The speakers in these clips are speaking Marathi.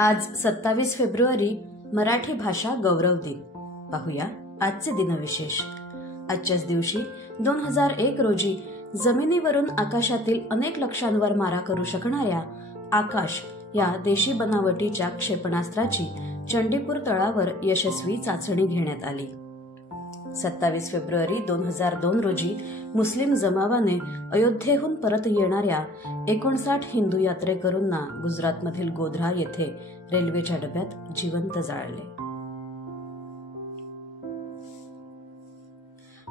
आज 27 फेब्रुवारी मराठी भाषा गौरव दिन। पाहूया आजचे दिनविशेष। आजच्याच दिवशी 2001 रोजी जमिनीवरून आकाशातील अनेक लक्ष्यांवर मारा करू शकणाऱ्या आकाश या देशी बनावटीच्या क्षेपणास्त्राची चंडीपूर तळावर यशस्वी चाचणी घेण्यात आली। 27 फेब्रुवारी 2002 रोजी मुस्लिम जमावाने अयोध्येहून परत येणाऱ्या 59 हिंदू यात्रेकरूंना गुजरातमधील गोध्रा येथे रेल्वेच्या डब्यात जिवंत जाळले।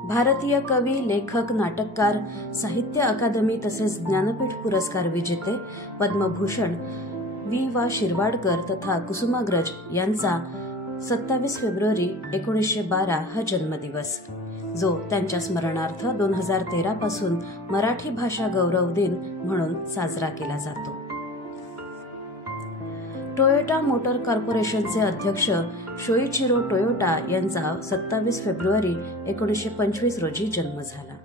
भारतीय कवी, लेखक, नाटककार, साहित्य अकादमी तसेच ज्ञानपीठ पुरस्कार विजेते पद्मभूषण वा शिरवाडकर तथा कुसुमाग्रज यांचा 27 फेब्रुवारी 1912 हा जन्मदिवस, जो त्यांच्या स्मरणार्थ 2013 पासून मराठी भाषा गौरव दिन म्हणून साजरा केला जातो। टोयोटा मोटर कॉर्पोरेशनचे अध्यक्ष शोइचिरो टोयोटा यांचा 27 फेब्रुवारी 1925 रोजी जन्म झाला।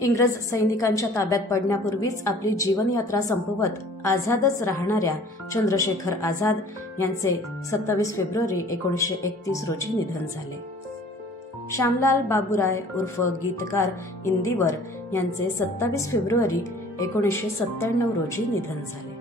इंग्रज सैनिकांच्या ताब्यात पडण्यापूर्वीच आपली जीवनयात्रा संपवत आझादच राहणाऱ्या चंद्रशेखर आझाद यांचे 27 फेब्रुवारी 1931 रोजी निधन झाले। श्यामलाल बाबूराय उर्फ गीतकार इंदिवर यांचे 27 फेब्रुवारी 1997 रोजी निधन झाले।